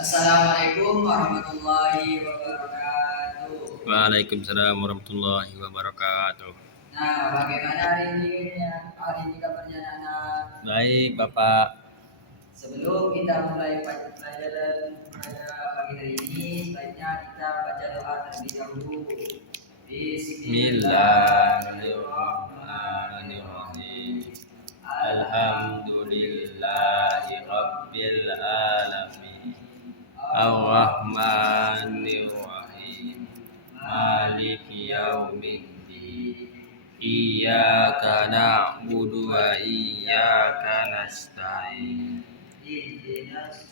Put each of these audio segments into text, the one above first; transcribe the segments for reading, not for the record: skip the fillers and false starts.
Assalamualaikum warahmatullahi wabarakatuh. Waalaikumsalam warahmatullahi wabarakatuh. Nah, bagaimana hari ini? Hari ini kabarnya anak? Baik, Bapak. Sebelum kita mulai pelajaran pada pagi hari ini, sebaiknya kita baca doa terlebih dahulu. Bismillahirrahmanirrahim. Alhamdulillahi rabbil alamin. Ar-Rahmanir-Rahim. Maliki yaumiddin. Iyyaka na'budu wa iyyaka nasta'in.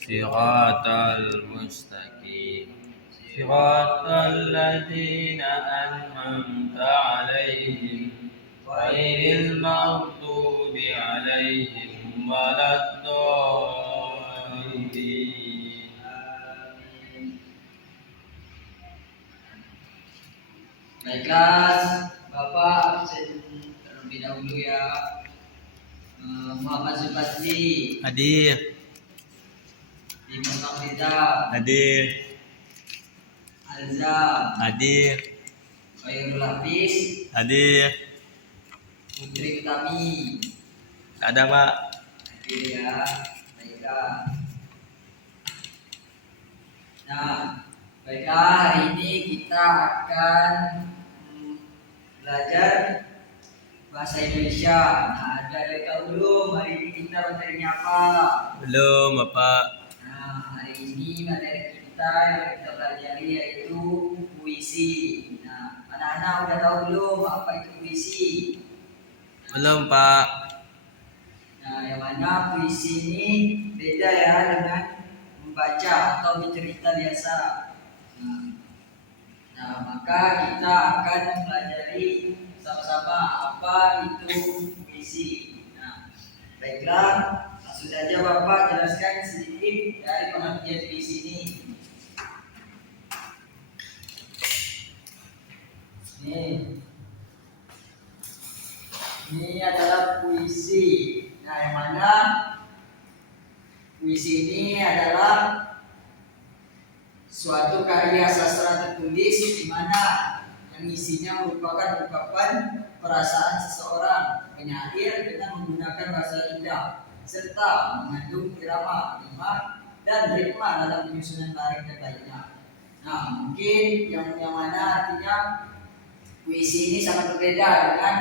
Siratal mustaqim. Siratal ladzina an'amta 'alaihim ghairil maghdubi 'alaihim waladdallin. Baiklah, Bapak absen terlebih dahulu ya. Muhammad Zulfazli, Hadir. Imam Rida, Hadir. Alza, Hadir. Khairul Hafiz, Hadir. Putri Utami. Ada, Pak. Hadir ya. Baiklah. Nah, baiklah, hari ini kita akan belajar bahasa Indonesia. Nah, ada yang tahu belum hari ini kita materinya apa? Belum, Bapak. Nah, hari ini materi kita yang kita pelajari yaitu puisi. Nah, anak-anak udah tahu belum apa itu puisi? Belum, Pak. Nah, yang mana puisi ini beda ya dengan membaca atau bercerita biasa. Nah, maka kita akan mempelajari sama-sama apa itu puisi. Nah, baiklah, langsung saja Bapak jelaskan sedikit dari pengertian puisi ini. Ini adalah puisi. Nah, yang mana puisi ini adalah suatu karya sastra tertulis di mana yang isinya merupakan ungkapan perasaan seseorang penyair dengan menggunakan bahasa indah serta mengandung irama, rima, dan ritma dalam penyusunan barik dan lainnya. Nah, mungkin yang mana artinya puisi ini sangat berbeda dengan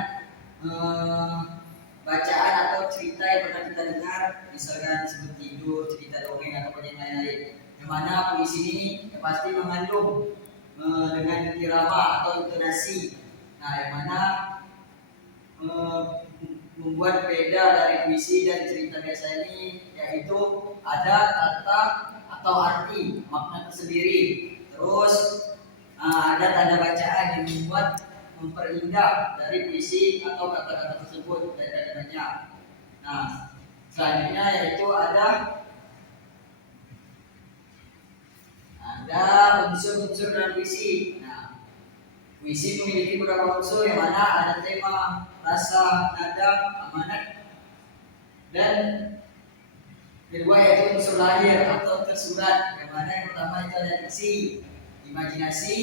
bacaan atau cerita yang pernah kita dengar, misalkan sebut tidur, cerita dongeng atau yang lain-lain. Yang mana puisi ini yang pasti mengandung dengan irama atau intonasi. Nah, yang mana membuat beda dari puisi dan cerita biasa ini, yaitu ada kata atau arti makna tersendiri. Terus ada tanda bacaan yang memperindah dari puisi atau kata-kata tersebut dan kata-katanya. Nah, selanjutnya yaitu ada unsur-unsur dalam puisi. Nah, puisi memiliki beberapa unsur yang mana ada tema, rasa, nada, amanat, dan kedua yaitu unsur lahir atau tersurat. Yang mana yang pertama itu ada diksi, imajinasi,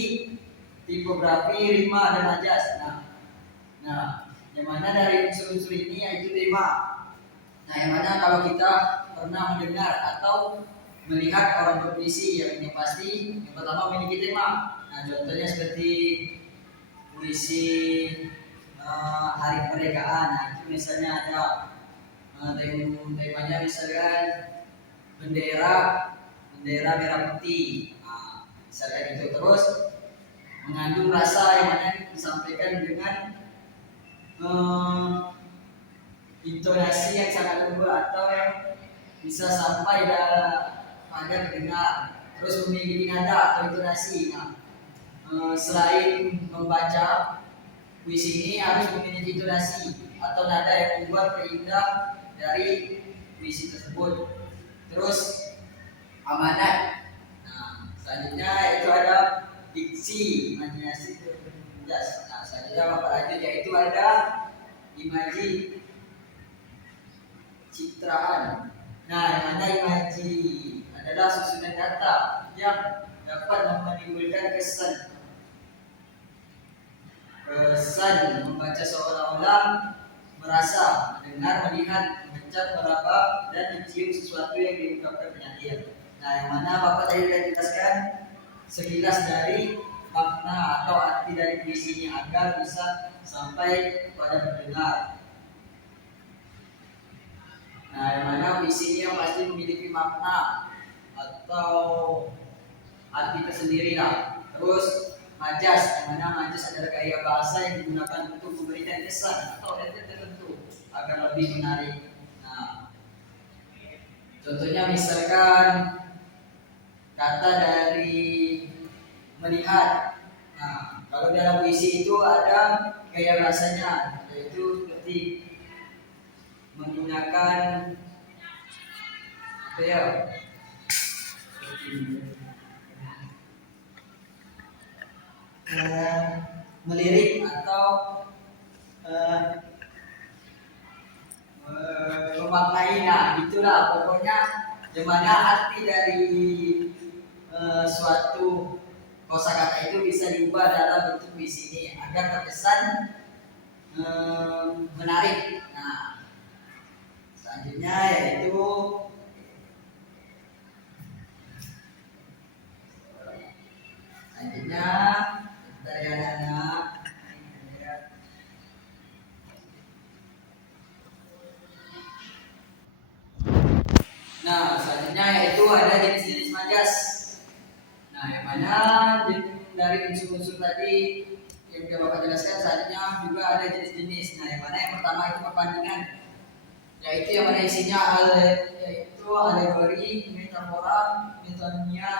tipografi, rima, dan majas. Nah, yang mana dari unsur-unsur ini yaitu tema. Nah, yang mana kalau kita pernah mendengar atau melihat orang berpuisi yang pasti yang pertama memiliki tema. Nah, contohnya seperti puisi hari kemerdekaan. Nah, itu misalnya ada temanya misalkan bendera merah putih. Nah, misalnya itu terus mengandung rasa yang mana disampaikan dengan intonasi yang sangat lembut atau yang bisa sampai pada pendengar. Terus memiliki nada atau intonasi. Nah, selain membaca puisi ini harus memiliki intonasi atau nada yang membuat perindah dari puisi tersebut. Terus amanat. Nah, selanjutnya itu ada diksi, imajinasi, terjelas. Nah, selanjutnya Bapak lanjut yaitu ada imaji, citraan. Nah, yang mana imaji, ada adalah susunan kata yang dapat menimbulkan kesan membaca seolah-olah merasa, mendengar, melihat, mengecat, meraba, dan mencium sesuatu yang diungkapkan penyair. Nah, yang mana Bapak tadi sudah jelaskan sekilas dari makna atau arti dari puisi ini agar bisa sampai pada pendengar. Nah, yang mana puisi ini yang pasti memiliki makna atau arti tersendiri lah. Terus majas, yang mana majas adalah gaya bahasa yang digunakan untuk memberikan kesan atau efek tertentu agar lebih menarik. Nah, contohnya misalkan kata dari melihat. Nah, kalau dalam puisi itu ada gaya bahasanya, yaitu seperti menggunakan apa ya? Melirik atau memaknai. Nah, itulah pokoknya dimana arti dari suatu kosakata itu bisa diubah dalam bentuk puisi ini agar terkesan menarik. Nah, selanjutnya yaitu dari anak-anak. Nah, selanjutnya yaitu ada jenis-jenis majas. Nah, yang mana dari unsur-unsur tadi yang sudah Bapak jelaskan, selanjutnya juga ada jenis-jenis. Nah, yang mana yang pertama itu perbandingan, yaitu yang mana isinya yaitu alegori, metafora, metonia,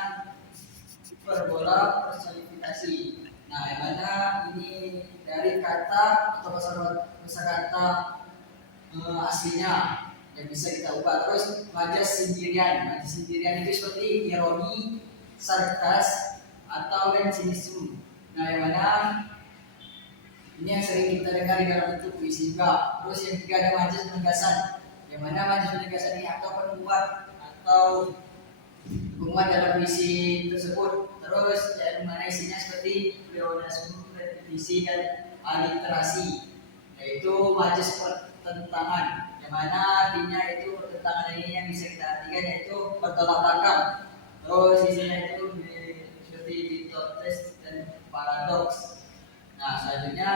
hiperbola, personifikasi. Nah, yang mana ini dari kata atau kosakata aslinya yang bisa kita ubah. Terus majas sendirian. Majas sendirian itu seperti ironi, sarkas, atau sinisme. Nah, yang mana ini yang sering kita dengar di dalam bentuk puisi juga. Terus yang ketiga ada majas penegasan. Yang mana majas penegasan ini atau penguat dalam puisi tersebut. Terus yang mana isinya seperti pleonasme, repetisi, dan aliterasi, yaitu majas pertentangan. Yang mana artinya itu pertentangan ini yang bisa kita artikan yaitu bertolak belakang. Terus isinya itu seperti ditotes dan paradoks. Nah, selanjutnya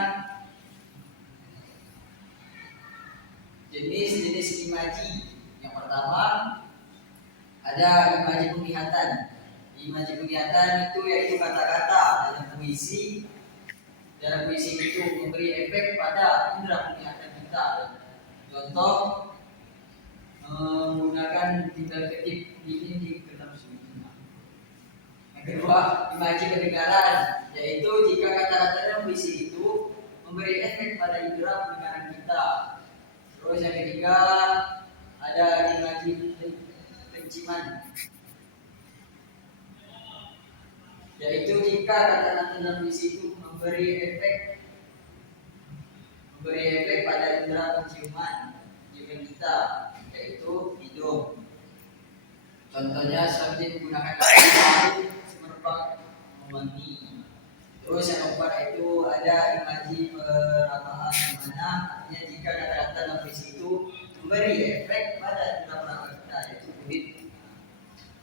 jenis-jenis imaji. Yang pertama ada imaji penglihatan. Imaji penglihatan itu yaitu kata-kata dalam puisi. Dalam puisi itu memberi efek pada indera penglihatan kita. Contoh menggunakan tinggal ketik ini di dalam sini. Yang kedua, imaji pendengaran, yaitu jika kata-kata dalam puisi itu memberi efek pada indera pendengaran kita. Terus yang ketiga ada imaji penciuman, yaitu jika kata-kata dalam puisi itu memberi efek pada indera penciuman kita, yaitu hidung. Contohnya seperti menggunakan kata semerbak mewangi. Terus yang keempat itu ada imaji perabahan, di mana artinya jika kata-kata dalam puisi itu memberi efek pada indera perabahan kita, yaitu kulit.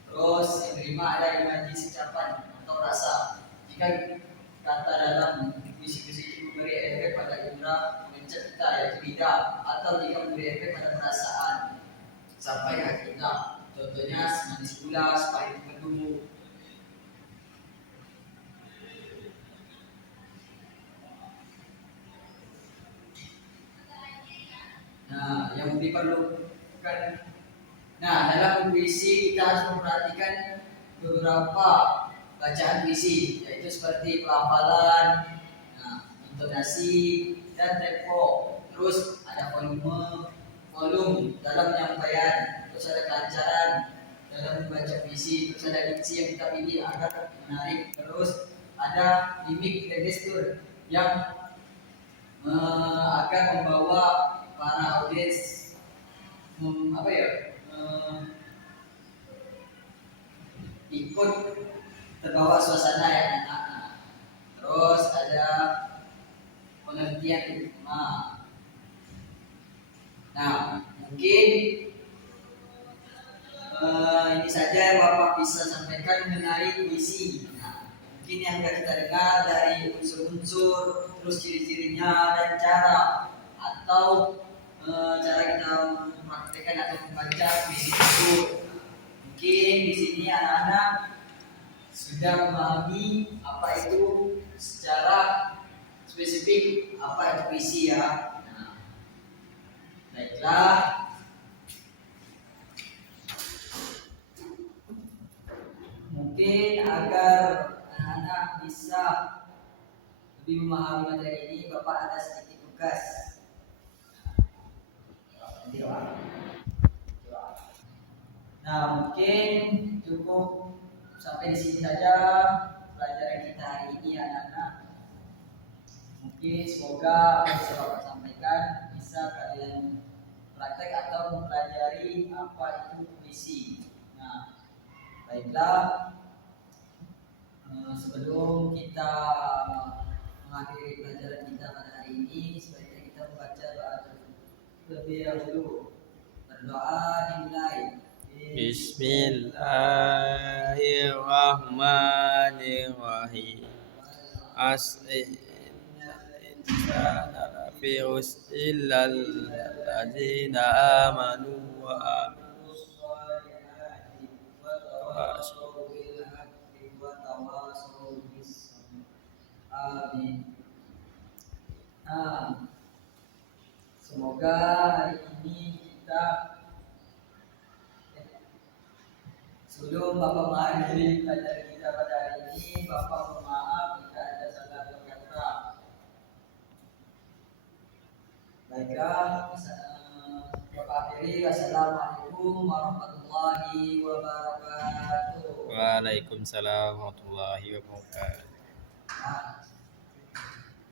Terus yang kelima ada imaji secapan atau rasa. Jika kata dalam puisi-puisi itu memberi efek pada indera pengencat kita, yaitu lidah, atau jika memberi efek pada perasaan sampai hati kita. Contohnya manis gula, pahit madu. Nah, yang diperlukan. Nah, dalam puisi kita harus memperhatikan beberapa bacaan puisi, yaitu seperti pelafalan, intonasi, dan tempo. Terus ada volume dalam penyampaian, terus ada kelancaran dalam membaca puisi, terus ada diksi yang kita pilih agar menarik, terus ada mimik dan gestur yang akan membawa para audiens ikut terbawa suasana ya anak-anak. Terus ada pengertian nah mungkin ini saja yang Bapak bisa sampaikan mengenai puisi. Nah, mungkin yang kita dengar dari unsur-unsur, terus ciri-cirinya dan cara atau cara kita mempraktekkan atau membaca puisi itu. Mungkin di sini anak-anak sudah memahami apa itu secara spesifik apa itu puisi ya. Nah, baiklah. Mungkin agar anak-anak bisa lebih memahami materi ini, Bapak ada sedikit tugas. Nah, mungkin cukup sampai di sini saja pelajaran kita hari ini anak-anak. Mungkin semoga apa yang bisa Bapak sampaikan bisa kalian praktek atau mempelajari apa itu puisi. Nah, baiklah. Sebelum kita mengakhiri pelajaran kita pada hari ini, sebaiknya kita membaca doa terlebih dahulu. Berdoa dimulai. Bismillahirrahmanirrahim. Insana lafi illal ladzina amanu wa amilus sholihati wa tawassaw bil haqqi wa tawassaw bis sabr. Amin. Semoga hari ini kita sebelum Bapak mengakhiri pelajaran kita pada hari ini, Bapak mohon maaf jika ada salah berkata. Baiklah, Bapak akhiri. Wassalamualaikum warahmatullahi wabarakatuh. Waalaikumsalam warahmatullahi wabarakatuh. Nah,